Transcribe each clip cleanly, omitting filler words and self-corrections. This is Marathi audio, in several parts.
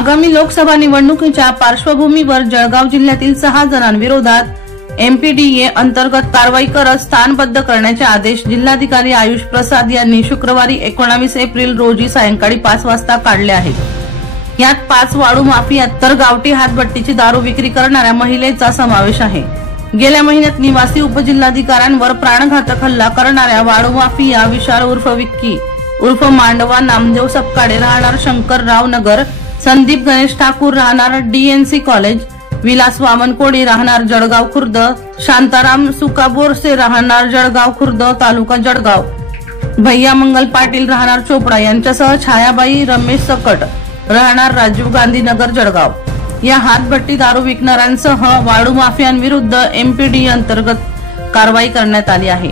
आगामी लोकसभा निवडणुकीच्या पार्श्वभूमीवर जळगाव जिल्ह्यातील 6 जणांविरोधात एमपीडीए अंतर्गत कारवाई करत स्थानबद्ध करण्याचे आदेश जिल्हाधिकारी आयुष प्रसाद यांनी शुक्रवारी 19 एप्रिल रोजी सायंकाळी 5 वाजता काढले आहेत। यात 5 वाळू माफियात तर गावठी हातभट्टीची दारू विक्री करणाऱ्या महिलेचा समावेश आहे। गेल्या महिन्यात निवासी उपजिल्हाधिकाऱ्यांवर प्राणघातक हल्ला करणाऱ्या वाळू माफिया विशाल उर्फ विक्की उर्फ मांडवा नामदेव सपकाळे राहणार शंकरराव नगर, संदीप गणेश ठाकूर राहणार डीएनसी कॉलेज, विलास वामन कोळी राहणार जळगाव खुर्द, शांताराम सुकाबोरसे राहणार जळगाव खुर्द तालुका जळगाव, भैया मंगल पाटील राहणार चोपडा यांच्यासह छायाबाई रमेश सकट राहणार राजीव गांधी नगर जळगाव या हातभट्टी दारू विकणाऱ्यांसह वाळू माफियांविरुद्ध एमपीडी अंतर्गत कारवाई करण्यात आली आहे।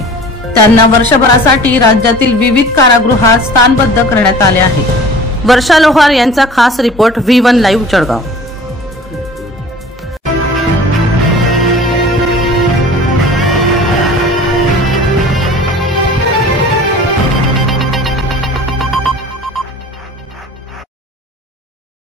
त्यांना वर्षभरासाठी राज्यातील विविध कारागृहात स्थानबद्ध करण्यात आले आहे। वर्षा लोहार यांचा खास रिपोर्ट V1 लाईव्ह जळगाव।